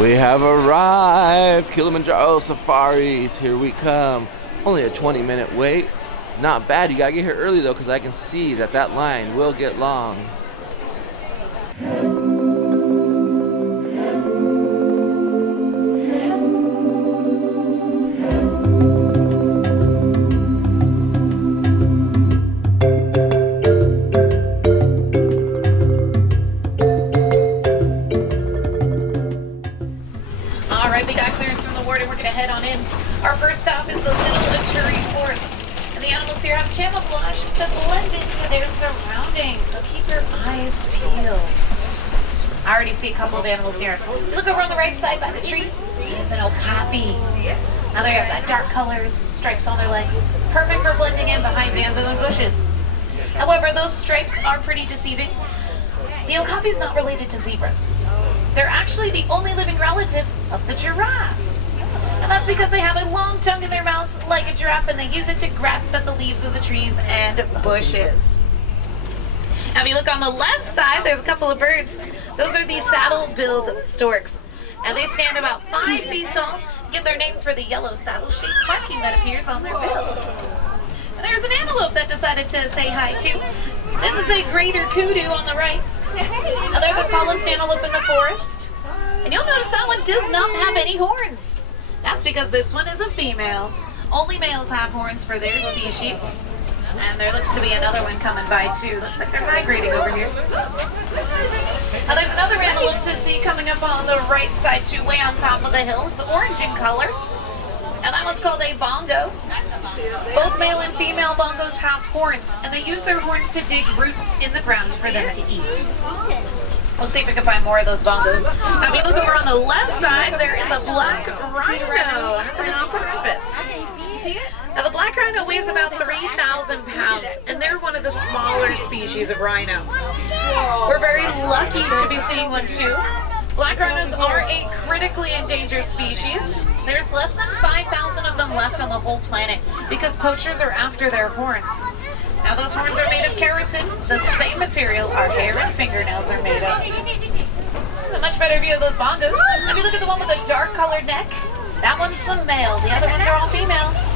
We have arrived! Kilimanjaro Safaris, here we come. Only a 20-minute wait. Not bad, you gotta get here early though, because I can see that line will get long. Alright, we got clearance from the Warden. We're gonna head on in. Our first stop is the Little Aturi Forest. And the animals here have camouflage to blend into their surroundings, so keep your eyes peeled. I already see a couple of animals here. So look over on the right side by the tree. There's an okapi. Now they have that dark colors and stripes on their legs. Perfect for blending in behind bamboo and bushes. However, those stripes are pretty deceiving. The okapi is not related to zebras. They're actually the only living relative of the giraffe. And that's because they have a long tongue in their mouths like a giraffe, and they use it to grasp at the leaves of the trees and bushes. Now if you look on the left side, there's a couple of birds. Those are the saddle-billed storks. And they stand about 5 feet tall, get their name for the yellow saddle-shaped marking that appears on their bill. And there's an antelope that decided to say hi too. This is a greater kudu on the right. Now they're the tallest antelope in the forest. And you'll notice that one does not have any horns. That's because this one is a female. Only males have horns for their species. And there looks to be another one coming by too. Looks like they're migrating over here. Now there's another antelope to see coming up on the right side too, way on top of the hill. It's orange in color. And that one's called a bongo. Both male and female bongos have horns, and they use their horns to dig roots in the ground for them to eat. We'll see if we can find more of those bongos. Now if you look over on the left side, there is a black rhino for its breakfast. Now the black rhino weighs about 3,000 pounds, and they're one of the smaller species of rhino. We're very lucky to be seeing one too. Black rhinos are a critically endangered species. There's less than 5,000 of them left on the whole planet because poachers are after their horns. Now those horns are made of keratin, the same material our hair and fingernails are made of. A much better view of those bongos. If you look at the one with the dark colored neck, that one's the male. The other ones are all females.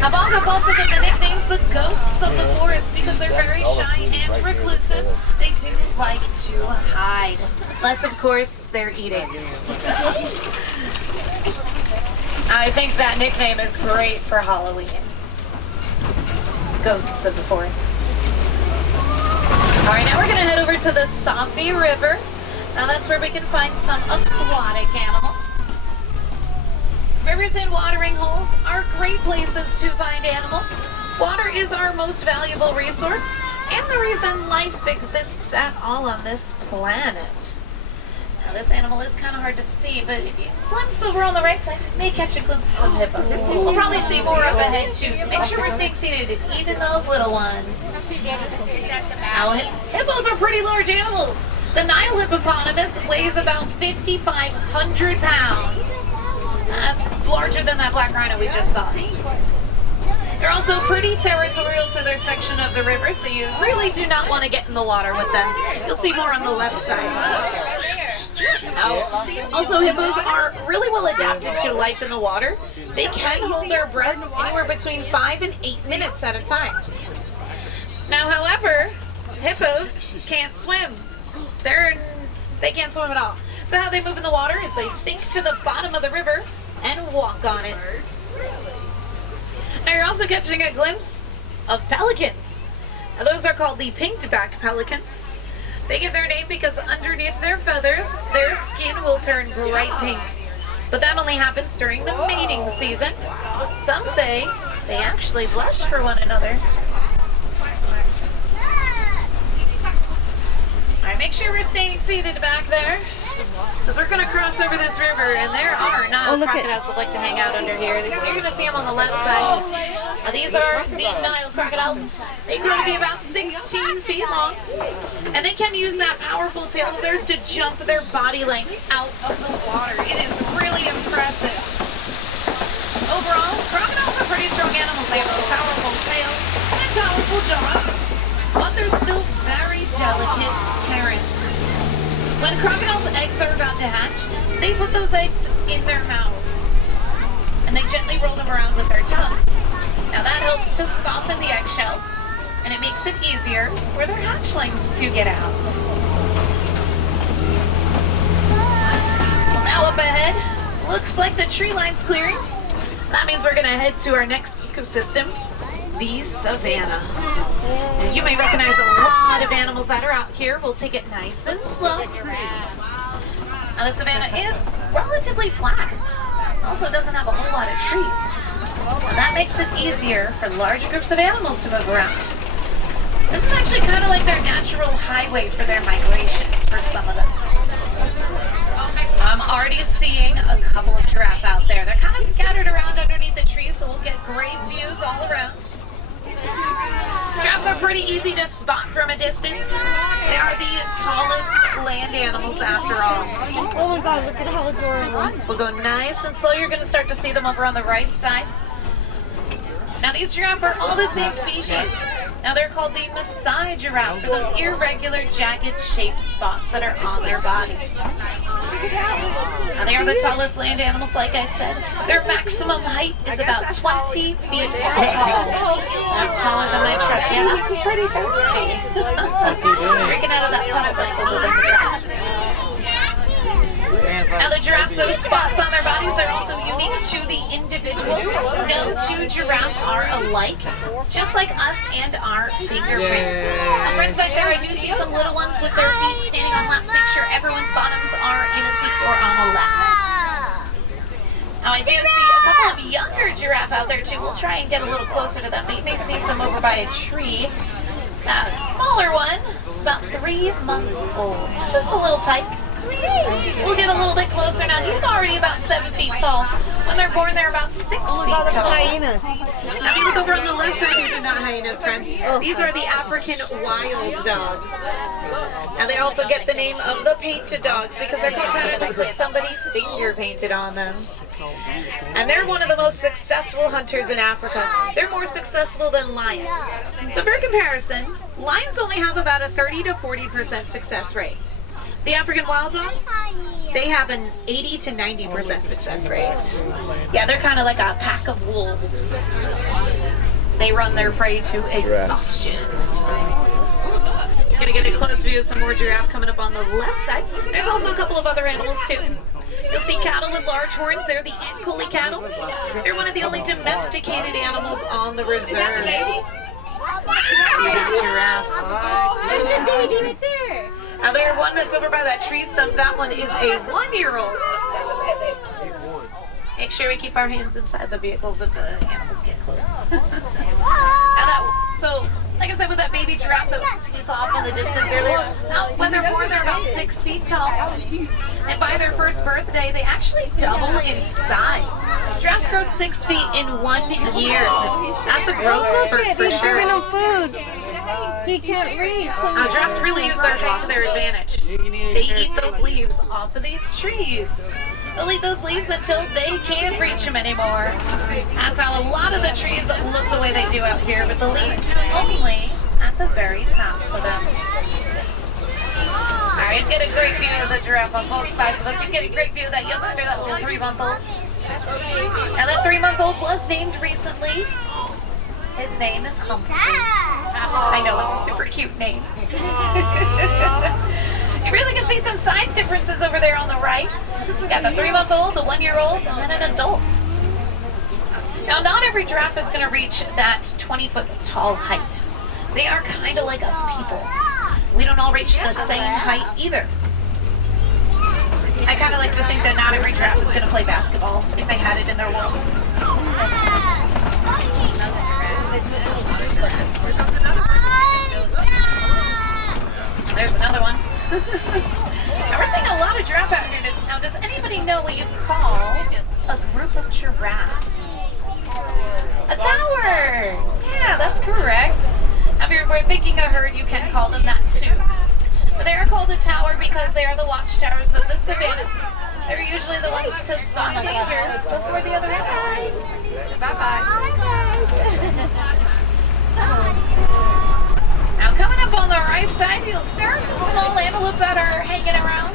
Now bongos also get the nicknames the ghosts of the forest because they're very shy and reclusive. They do like to hide. Unless, of course, they're eating. I think that nickname is great for Halloween. Ghosts of the forest. Alright, now we're going to head over to the Safi River. Now that's where we can find some aquatic animals. Rivers and watering holes are great places to find animals. Water is our most valuable resource and the reason life exists at all on this planet. Now this animal is kind of hard to see, but if you glimpse over on the right side, you may catch a glimpse of some hippos. We'll probably see more up ahead too, so make sure we're staying seated, even those little ones. Now hippos are pretty large animals. The Nile hippopotamus weighs about 5,500 pounds. That's larger than that black rhino we just saw. They're also pretty territorial to their section of the river, so you really do not want to get in the water with them. You'll see more on the left side. Also, hippos are really well adapted to life in the water. They can hold their breath anywhere between 5 and 8 minutes at a time. Now, however, hippos can't swim. They can't swim at all. So how they move in the water is they sink to the bottom of the river and walk on it. Now you're also catching a glimpse of pelicans. Now those are called the pinked-back pelicans. They get their name because underneath their feathers, their skin will turn bright pink. But that only happens during the mating season. Some say they actually blush for one another. Alright, make sure we're staying seated back there, because we're going to cross over this river, and there are Nile crocodiles that like to hang out under here. So you're going to see them on the left side. Now these are the Nile crocodiles. They grow to be about 16 feet long, and they can use that powerful tail of theirs to jump their body length out of the water. It is really impressive. Overall, crocodiles are pretty strong animals. They have those powerful tails and powerful jaws, but they're still very delicate parents. When crocodiles' eggs are about they put those eggs in their mouths and they gently roll them around with their tongues. Now that helps to soften the eggshells and it makes it easier for their hatchlings to get out. Well, now up ahead, looks like the tree line's clearing. That means we're gonna head to our next ecosystem, the savanna. Now, you may recognize a lot of animals that are out here. We'll take it nice and slow. Now the savanna is relatively flat. Also doesn't have a whole lot of trees. Now, that makes it easier for large groups of animals to move around. This is actually kind of like their natural highway for their migrations for some of them. I'm already seeing a couple of giraffe out there. They're kind of scattered around underneath the trees, so we'll get great views all around. Giraffes are pretty easy to spot from a distance. They are the tallest land animals after all. Oh my god, look at how adorable. So we'll go nice and slow. You're going to start to see them over on the right side. Now these giraffe are all the same species. Now they're called the Maasai giraffe for those irregular jagged shaped spots that are on their bodies. Now they are the tallest land animals, like I said. Their maximum height is about 20 feet tall. That's taller than my truck. Yeah, that one's pretty thirsty. Drinking out of that puddle that's over in the grass. Now the giraffes, those spots on their bodies, they're also unique to the individual. No two giraffe are alike. It's just like us and our fingerprints. Now friends, back there I do see some little ones with their feet standing on laps. Make sure everyone's bottoms are in a seat or on a lap. Now I do see a couple of younger giraffe out there too. We'll try and get a little closer to them. You may see some over by a tree. That smaller one is about 3 months old. So just a little tyke. We'll get a little bit closer now. He's already about 7 feet tall. When they're born, they're about 6 feet tall. Hyenas. Now, if you look over on the left side, these are not hyenas, friends. These are the African wild dogs. Now, they also get the name of the painted dogs because their coat pattern looks like somebody finger painted on them. And they're one of the most successful hunters in Africa. They're more successful than lions. So, for comparison, lions only have about a 30 to 40% success rate. The African wild dogs, they have an 80 to 90% success rate. Yeah, they're kind of like a pack of wolves. They run their prey to exhaustion. Gonna get a close view of some more giraffe coming up on the left side. There's also a couple of other animals too. You'll see cattle with large horns. They're the Ankole cattle. They're one of the only domesticated animals on the reserve. See that giraffe? There's a baby right there. Now there's one that's over by that tree stump. That one is a 1-year-old. Make sure we keep our hands inside the vehicles if the animals get close. So, like I said, with that baby giraffe that you saw off in the distance earlier, when they're born, they're about 6 feet tall. And by their first birthday, they actually double in size. Giraffes grow 6 feet in 1 year. That's a growth spurt for He's sure. giving him food. He can't reach. Giraffes really use their height to their advantage. They eat those leaves off of these trees. They'll eat those leaves until they can't reach them anymore. That's how a lot of the trees look the way they do out here, but the leaves only at the very tops of them. Alright, you get a great view of the giraffe on both sides of us. You get a great view of that youngster, that little 3-month-old. And that 3-month-old was named recently. His name is Humphrey. I know, it's a super cute name. You really can see some size differences over there on the right. You got the 3-month-old, the 1-year-old, and then an adult. Now, not every giraffe is going to reach that 20-foot tall height. They are kind of like us people. We don't all reach the same height either. I kind of like to think that not every giraffe is going to play basketball if they had it in their world. There's another one. Now we're seeing a lot of giraffe out here. Now, does anybody know what you call a group of giraffe? A tower! Yeah, that's correct. If you're thinking a herd, you can call them that too. But they are called a tower because they are the watchtowers of the savannah. They're usually the ones to spot danger before the other animals. Now coming up on the right side, there are some small antelope that are hanging around.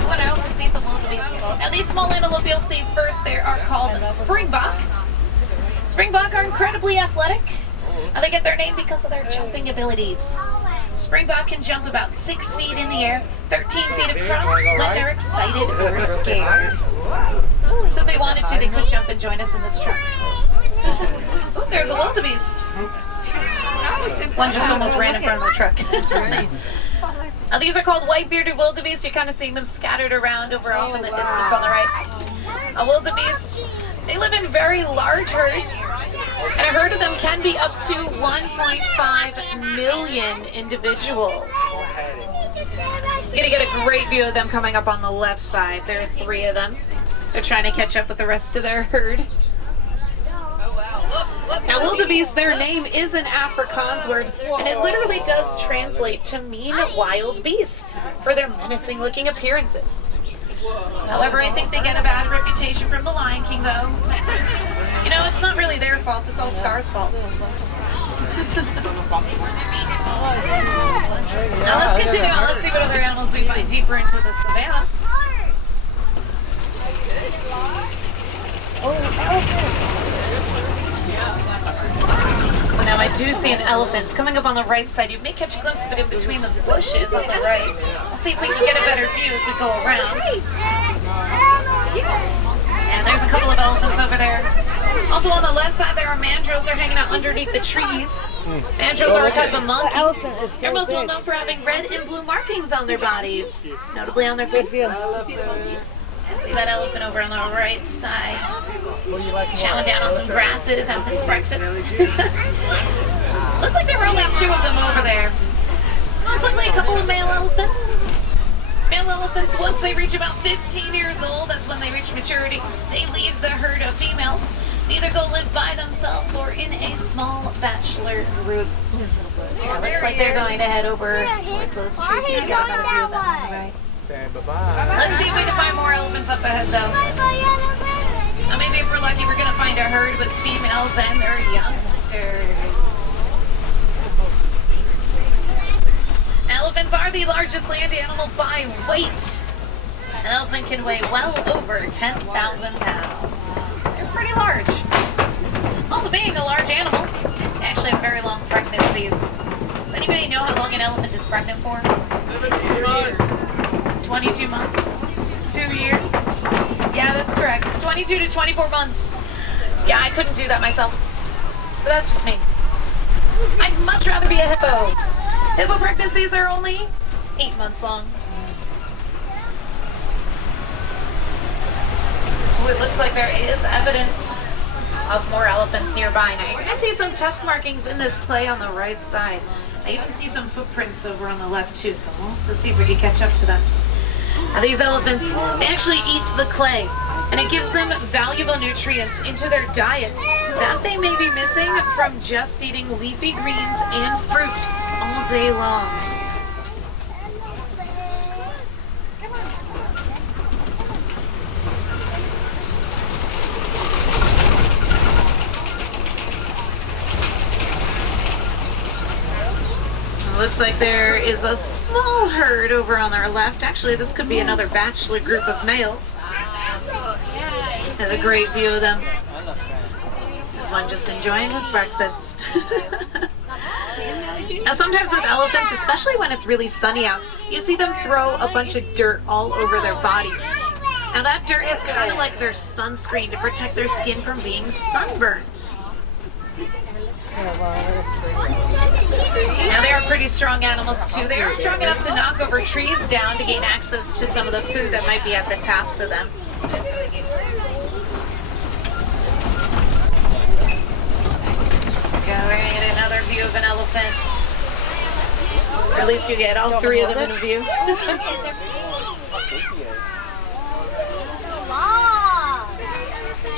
You want to also see some wildebeest. wildebeest. Now these small antelope you'll see first there are called springbok. Springbok are incredibly athletic. They get their name because of their jumping abilities. Springbok can jump about 6 feet in the air, 13 feet across when they're excited or scared. So if they wanted to, they could jump and join us in this truck. Oh, there's a wildebeest. One just almost ran in front of the truck. Now these are called white-bearded wildebeest. You're kind of seeing them scattered around over off in the distance on the right. A wildebeest, they live in very large herds, and a herd of them can be up to 1.5 million individuals. You're gonna get a great view of them coming up on the left side. There are 3 of them. They're trying to catch up with the rest of their herd. Now wildebeest, their name is an Afrikaans word, and it literally does translate to mean wild beast for their menacing looking appearances. However, I think they get a bad reputation from the Lion King though. You know, it's not really their fault, it's all Scar's fault. Now let's continue on, let's see what other animals we find deeper into the savannah. Now I do see an elephant. It's coming up on the right side. You may catch a glimpse of it in between the bushes on the right. We'll see if we can get a better view as we go around. And there's a couple of elephants over there. Also on the left side there are mandrills. They're hanging out underneath the trees. Mandrills are a type of monkey. They're most well known for having red and blue markings on their bodies, notably on their faces. See that elephant over on the right side, chowing down on some grasses, having its breakfast. Looks like there were only 2 of them over there. Most likely a couple of male elephants. Male elephants, once they reach about 15 years old, that's when they reach maturity, they leave the herd of females. They either go live by themselves or in a small bachelor group. Yeah, looks like they're going to head over towards those trees. You got another view of them on the right. Say bye-bye. Let's see if we can find more elephants up ahead though. Now maybe if we're lucky we're going to find a herd with females and their youngsters. Elephants are the largest land animal by weight. An elephant can weigh well over 10,000 pounds. They're pretty large. Also being a large animal, they actually have very long pregnancies. Does anybody know how long an elephant is pregnant for? 17 months. 22 months, 2 years. Yeah, that's correct. 22 to 24 months. Yeah, I couldn't do that myself. But that's just me. I'd much rather be a hippo. Hippo pregnancies are only 8 months long. Ooh, it looks like there is evidence of more elephants nearby. Now you're going to see some tusk markings in this clay on the right side. I even see some footprints over on the left too, so we'll have to see if we can catch up to them. Now these elephants, they actually eat the clay, and it gives them valuable nutrients into their diet that they may be missing from just eating leafy greens and fruit all day long. Looks like there is a small herd over on our left. Actually, this could be another bachelor group of males. There's a great view of them. There's one just enjoying his breakfast. Now sometimes with elephants, especially when it's really sunny out, you see them throw a bunch of dirt all over their bodies. Now that dirt is kind of like their sunscreen to protect their skin from being sunburnt. Now they are pretty strong animals too. They are strong enough to knock over trees down to gain access to some of the food that might be at the tops of them. Go right, another view of an elephant. Or at least you get all 3 of them in view.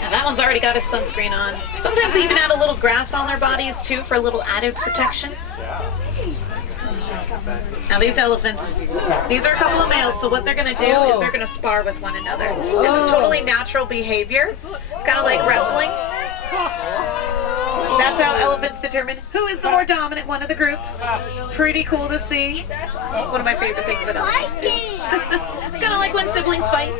Now that one's already got his sunscreen on. Sometimes they even add a little grass on their bodies too for a little added protection. Now these elephants, these are a couple of males, so what they're going to do is they're going to spar with one another. This is totally natural behavior. It's kind of like wrestling. That's how elephants determine who is the more dominant one of the group. Pretty cool to see. One of my favorite things that elephants do. It's kind of like when siblings fight.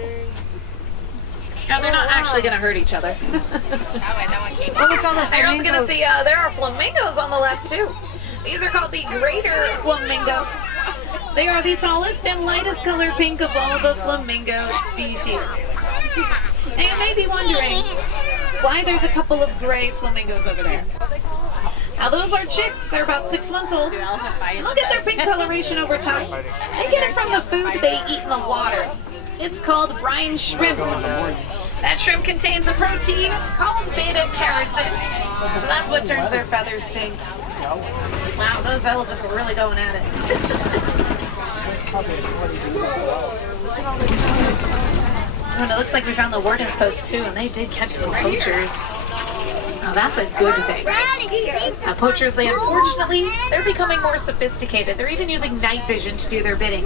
No, they're not actually going to hurt each other. Oh, look, all the You're also going to flamingos. see there are flamingos on the left too. These are called the greater flamingos. They are the tallest and lightest color pink of all the flamingo species. Now you may be wondering why there's a couple of gray flamingos over there. Now those are chicks. They're about 6 months old. And look at their pink coloration over time. They get it from the food they eat in the water. It's called brine shrimp. That shrimp contains a protein called beta-carotene. So that's what turns their feathers pink. Wow, those elephants are really going at it. Oh, it looks like we found the Warden's post too, and they did catch some poachers. Now that's a good thing. Now poachers, unfortunately, they're becoming more sophisticated. They're even using night vision to do their bidding.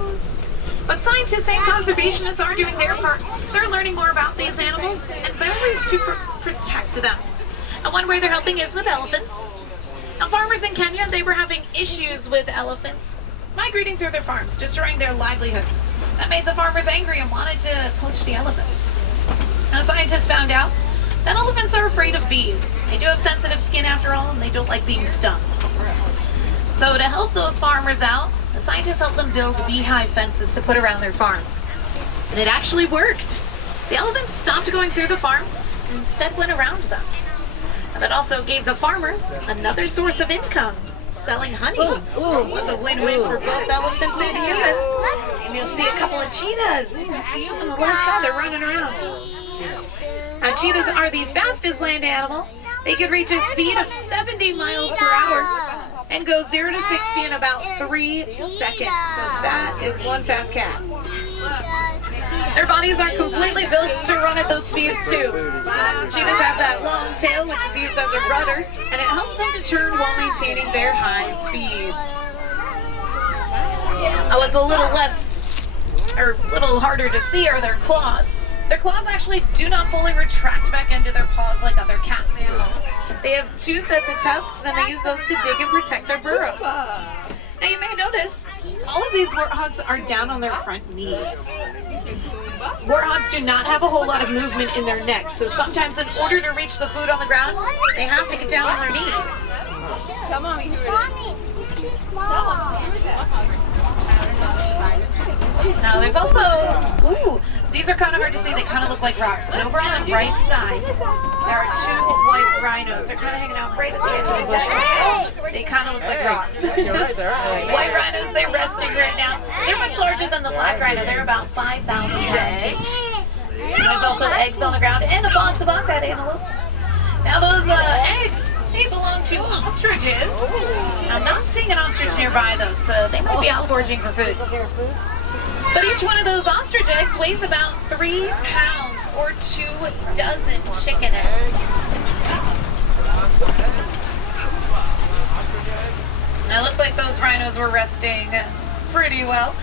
But scientists and conservationists are doing their part. They're learning more about these animals and better ways to protect them. And one way they're helping is with elephants. Now farmers in Kenya, they were having issues with elephants migrating through their farms, destroying their livelihoods. That made the farmers angry and wanted to poach the elephants. Now scientists found out that elephants are afraid of bees. They do have sensitive skin after all, and they don't like being stung. So to help those farmers out, the scientists helped them build beehive fences to put around their farms. And it actually worked. The elephants stopped going through the farms and instead went around them. And that also gave the farmers another source of income. Selling honey was a win-win for both elephants and humans. And you'll see a couple of cheetahs on the left side. They're running around. Now, cheetahs are the fastest land animal. They could reach a speed of 70 miles per hour and go 0 to 60 in about 3 seconds. So that is one fast cat. Their bodies are completely built to run at those speeds too. Cheetahs have that long tail, which is used as a rudder, and it helps them to turn while maintaining their high speeds. What's a little little harder to see are their claws. Their claws actually do not fully retract back into their paws like other cats. They have 2 sets of tusks, and they use those to dig and protect their burrows. Now you may notice, all of these warthogs are down on their front knees. Warthogs do not have a whole lot of movement in their necks, so sometimes in order to reach the food on the ground, they have to get down on their knees. Tell Mommy who it is. Too small. Now there's also, these are kind of hard to see, they kind of look like rocks, but over on the right side, there are 2 white rhinos. They're kind of hanging out right at the edge of the bushes. They kind of look like rocks. White rhinos, they're resting right now. They're much larger than the black rhino. They're about 5,000 pounds each. And there's also eggs on the ground and a bond to that antelope. Now those eggs, they belong to ostriches. I'm not seeing an ostrich nearby though, so they might be out foraging for food. But each one of those ostrich eggs weighs about 3 pounds or 2 dozen chicken eggs. It looked like those rhinos were resting pretty well.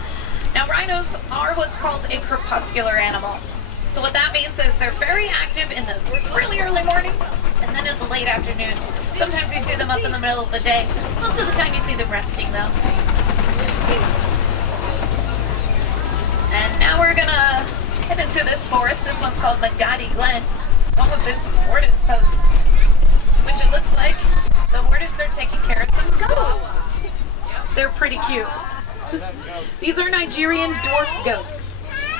Now rhinos are what's called a crepuscular animal. So what that means is they're very active in the really early mornings and then in the late afternoons. Sometimes you see them up in the middle of the day. Most of the time you see them resting though. And now we're gonna head into this forest. This one's called Magadi Glen, home of this Warden's post, which it looks like the Wardens are taking care of some goats. They're pretty cute. These are Nigerian dwarf goats.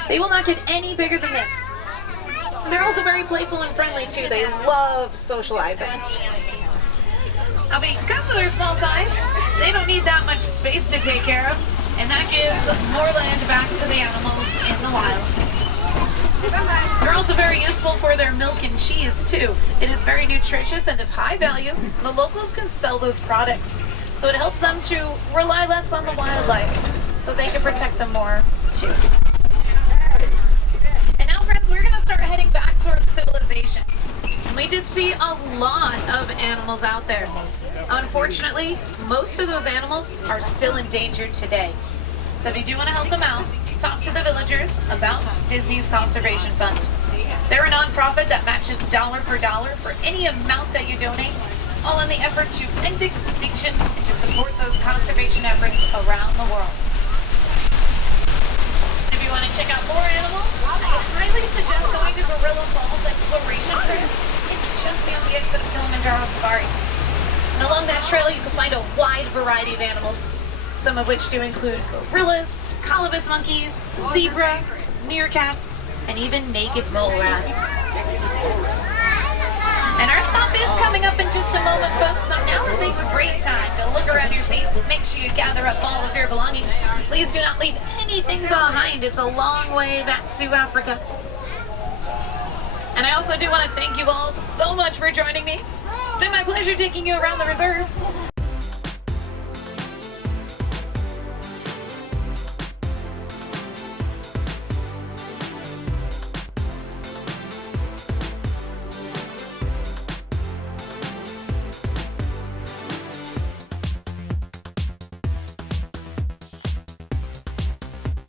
They will not get any bigger than this. They're also very playful and friendly too. They love socializing. Now because of their small size, they don't need that much space to take care of, and that gives more land back to the animals in the wilds. They're also very useful for their milk and cheese too. It is very nutritious and of high value. The locals can sell those products, so it helps them to rely less on the wildlife, so they can protect them more too. And now friends, we're gonna start heading back towards civilization. And we did see a lot of animals out there. Unfortunately, most of those animals are still endangered today. So if you do want to help them out, talk to the villagers about Disney's Conservation Fund. They're a nonprofit that matches dollar for dollar for any amount that you donate, all in the effort to end extinction and to support those conservation efforts around the world. If you want to check out more animals, I highly suggest going to Gorilla Falls. the exit of Kilimanjaro safaris. And along that trail, you can find a wide variety of animals, some of which do include gorillas, colobus monkeys, zebra, meerkats, and even naked mole rats. And our stop is coming up in just a moment, folks, so now is a great time to look around your seats. Make sure you gather up all of your belongings. Please do not leave anything behind. It's a long way back to Africa. And I also do want to thank you all so much for joining me. It's been my pleasure taking you around the reserve.